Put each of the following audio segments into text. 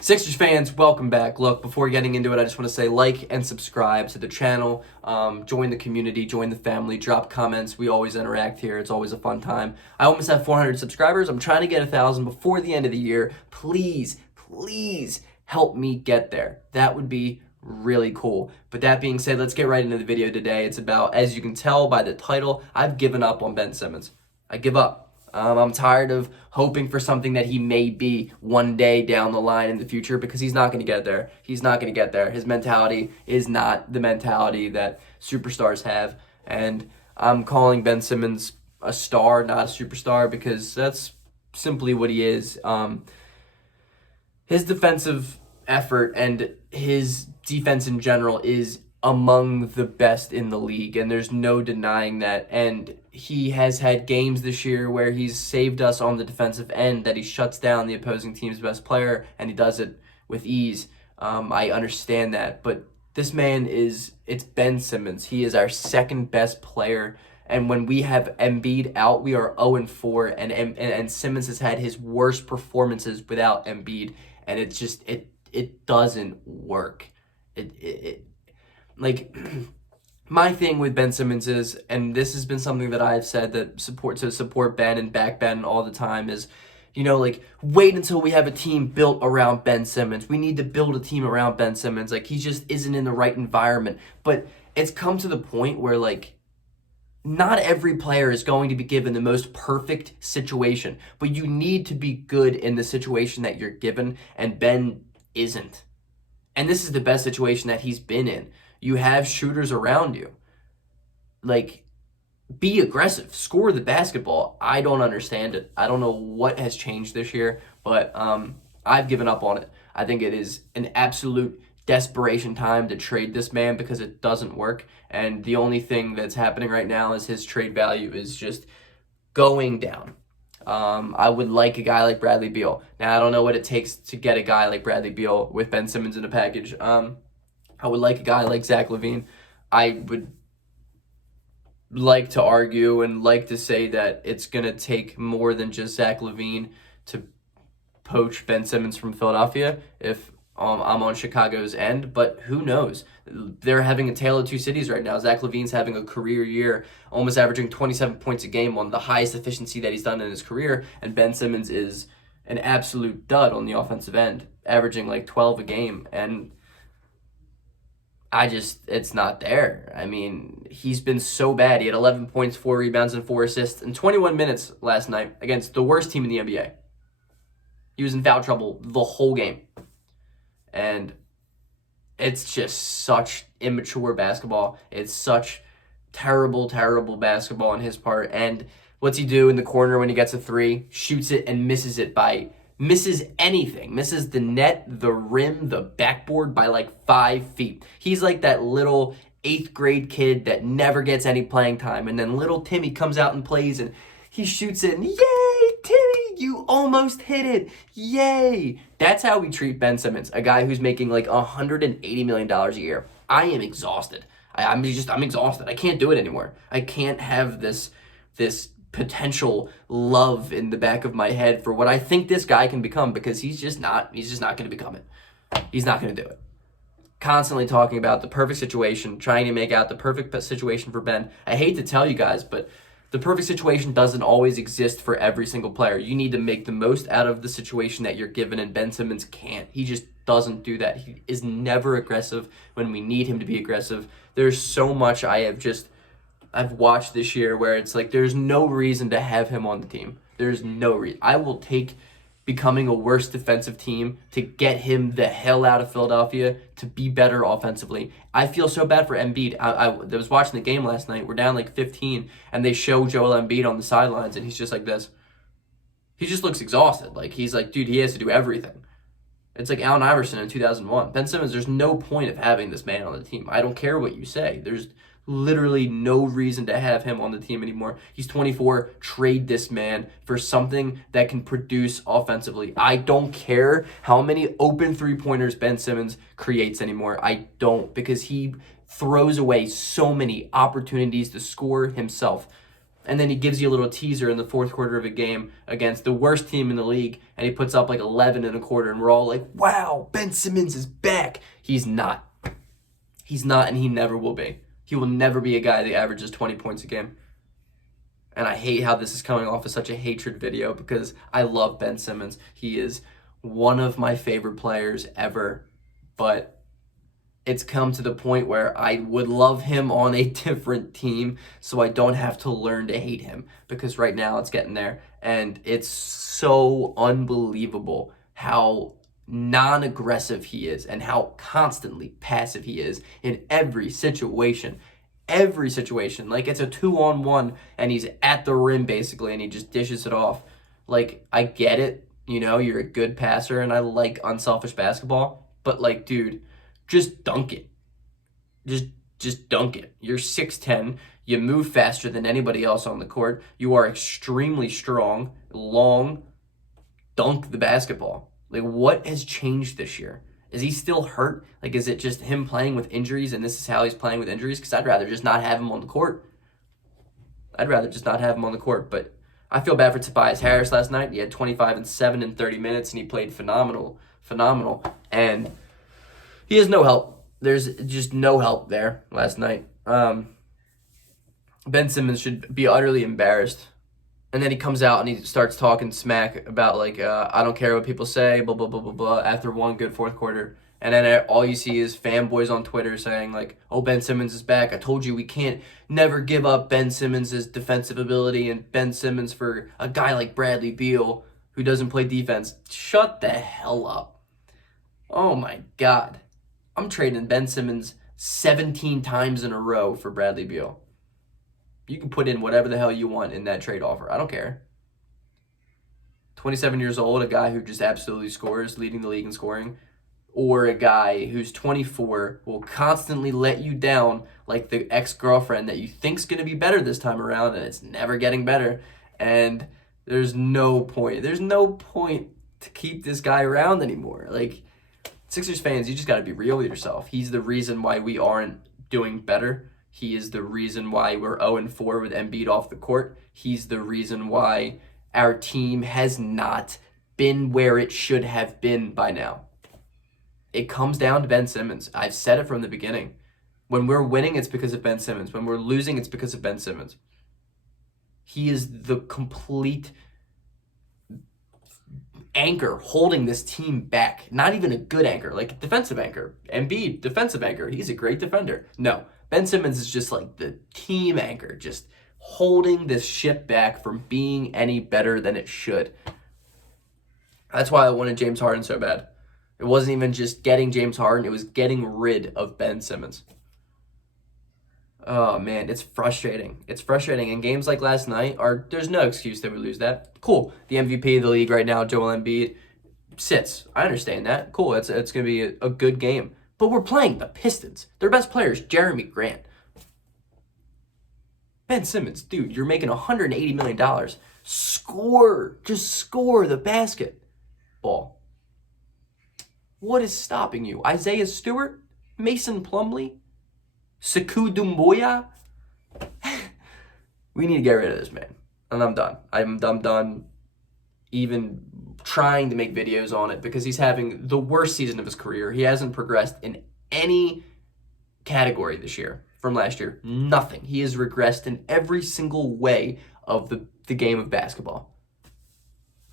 Sixers fans, welcome back. Look, before getting into it, I just want to say like and subscribe to the channel. Join the community, join the family, drop comments. We always interact here. It's always a fun time. I almost have 400 subscribers. I'm trying to get 1,000 before the end of the year. Please, please help me get there. That would be really cool. But that being said, let's get right into the video today. It's about, as you can tell by the title, I've given up on Ben Simmons. I give up. I'm tired of hoping for something that he may be one day down the line in the future, because he's not going to get there. He's not going to get there. His mentality is not the mentality that superstars have. And I'm calling Ben Simmons a star, not a superstar, because that's simply what he is. His defensive effort and his defense in general is among the best in the league, and there's no denying that. And he has had games this year where he's saved us on the defensive end, that he shuts down the opposing team's best player, and he does it with ease. I understand that, but this man it's Ben Simmons. He is our second best player, and when we have Embiid out, we are 0-4, and Simmons has had his worst performances without Embiid, and it's just it doesn't work. Like, my thing with Ben Simmons is, and this has been something that I've said that support Ben and back Ben all the time, is, like, wait until we have a team built around Ben Simmons. We need to build a team around Ben Simmons. Like, he just isn't in the right environment. But it's come to the point where, like, not every player is going to be given the most perfect situation, but you need to be good in the situation that you're given, and Ben isn't. And this is the best situation that he's been in. You have shooters around you. Like, be aggressive. Score the basketball. I don't understand it. I don't know what has changed this year, but I've given up on it. I think it is an absolute desperation time to trade this man, because it doesn't work. And the only thing that's happening right now is his trade value is just going down. I would like a guy like Bradley Beal. Now, I don't know what it takes to get a guy like Bradley Beal with Ben Simmons in a package. I would like a guy like Zach LaVine. I would like to argue and like to say that it's going to take more than just Zach LaVine to poach Ben Simmons from Philadelphia if I'm on Chicago's end, but who knows? They're having a tale of two cities right now. Zach LaVine's having a career year, almost averaging 27 points a game, on the highest efficiency that he's done in his career, and Ben Simmons is an absolute dud on the offensive end, averaging like 12 a game, and it's not there. I mean, he's been so bad. He had 11 points, 4 rebounds, and 4 assists in 21 minutes last night against the worst team in the NBA. He was in foul trouble the whole game. And it's just such immature basketball. It's such terrible, terrible basketball on his part. And what's he do in the corner when he gets a three? Shoots it and misses anything. Misses the net, the rim, the backboard by like 5 feet. He's like that little 8th grade kid that never gets any playing time. And then little Timmy comes out and plays, and he shoots it, and yay, Timmy, you almost hit it. Yay. That's how we treat Ben Simmons, a guy who's making like $180 million a year. I am exhausted. I'm exhausted. I can't do it anymore. I can't have this potential love in the back of my head for what I think this guy can become, because he's just not going to become it. He's not going to do it. Constantly talking about the perfect situation, trying to make out the perfect situation for Ben. I hate to tell you guys, but the perfect situation doesn't always exist for every single player. You need to make the most out of the situation that you're given, and Ben Simmons can't. He just doesn't do that. He is never aggressive when we need him to be aggressive. There's so much I've watched this year where it's like there's no reason to have him on the team. There's no reason. I will take becoming a worse defensive team to get him the hell out of Philadelphia to be better offensively. I feel so bad for Embiid. I was watching the game last night. We're down like 15, and they show Joel Embiid on the sidelines, and he's just like this. He just looks exhausted. Like, he's like, dude, he has to do everything. It's like Allen Iverson in 2001. Ben Simmons, there's no point of having this man on the team. I don't care what you say. There's literally no reason to have him on the team anymore. He's 24. Trade this man for something that can produce offensively. I don't care how many open three-pointers Ben Simmons creates anymore. I don't, because he throws away so many opportunities to score himself. And then he gives you a little teaser in the fourth quarter of a game against the worst team in the league, and he puts up like 11 and a quarter, and we're all like, wow, Ben Simmons is back. He's not. He's not, and he never will be. He will never be a guy that averages 20 points a game. And I hate how this is coming off as such a hatred video because I love Ben Simmons. He is one of my favorite players ever, but it's come to the point where I would love him on a different team so I don't have to learn to hate him, because right now it's getting there. And it's so unbelievable how non-aggressive he is and how constantly passive he is in every situation. Every situation. Like, it's a 2-on-1 and he's at the rim basically and he just dishes it off. Like, I get it. You know, you're a good passer and I like unselfish basketball. But, like, dude, just dunk it. Just dunk it. You're 6'10". You move faster than anybody else on the court. You are extremely strong, long. Dunk the basketball. Like, what has changed this year? Is he still hurt? Like, is it just him playing with injuries and this is how he's playing with injuries? Because I'd rather just not have him on the court. But I feel bad for Tobias Harris last night. He had 25 and 7 in 30 minutes, and he played phenomenal. And he has no help. There's just no help there last night. Ben Simmons should be utterly embarrassed. And then he comes out and he starts talking smack about, like, I don't care what people say, blah, blah, blah, blah, blah, after one good fourth quarter. And then all you see is fanboys on Twitter saying, like, oh, Ben Simmons is back. I told you we can't never give up Ben Simmons' defensive ability and Ben Simmons for a guy like Bradley Beal who doesn't play defense. Shut the hell up. Oh, my God. I'm trading Ben Simmons 17 times in a row for Bradley Beal. You can put in whatever the hell you want in that trade offer. I don't care. 27 years old, a guy who just absolutely scores, leading the league in scoring, or a guy who's 24, will constantly let you down like the ex-girlfriend that you think's going to be better this time around, and it's never getting better. And there's no point. There's no point to keep this guy around anymore. Like, Sixers fans, you just got to be real with yourself. He's the reason why we aren't doing better. He is the reason why we're 0-4 with Embiid off the court. He's the reason why our team has not been where it should have been by now. It comes down to Ben Simmons. I've said it from the beginning. When we're winning, it's because of Ben Simmons. When we're losing, it's because of Ben Simmons. He is the complete anchor holding this team back. Not even a good anchor, like a defensive anchor. Embiid, defensive anchor. He's a great defender. No. Ben Simmons is just like the team anchor, just holding this ship back from being any better than it should. That's why I wanted James Harden so bad. It wasn't even just getting James Harden, it was getting rid of Ben Simmons. Oh, man, it's frustrating. It's frustrating. And games like last night, there's no excuse that we lose that. Cool. The MVP of the league right now, Joel Embiid, sits. I understand that. Cool. It's going to be a good game. But we're playing the Pistons. Their best player is Jeremy Grant. Ben Simmons, dude, you're making $180 million. Score. Just score the basketball. What is stopping you? Isaiah Stewart? Mason Plumlee? Sekou Doumbouya? We need to get rid of this man. And I'm done. I'm done even trying to make videos on it because he's having the worst season of his career. He hasn't progressed in any category this year from last year. Nothing. He has regressed in every single way of the game of basketball.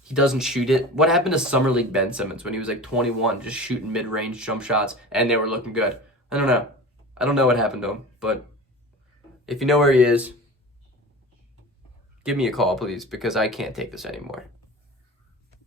He doesn't shoot it. What happened to Summer League Ben Simmons when he was like 21, just shooting mid-range jump shots and they were looking good? I don't know. I don't know what happened to him, but if you know where he is, give me a call, please, because I can't take this anymore.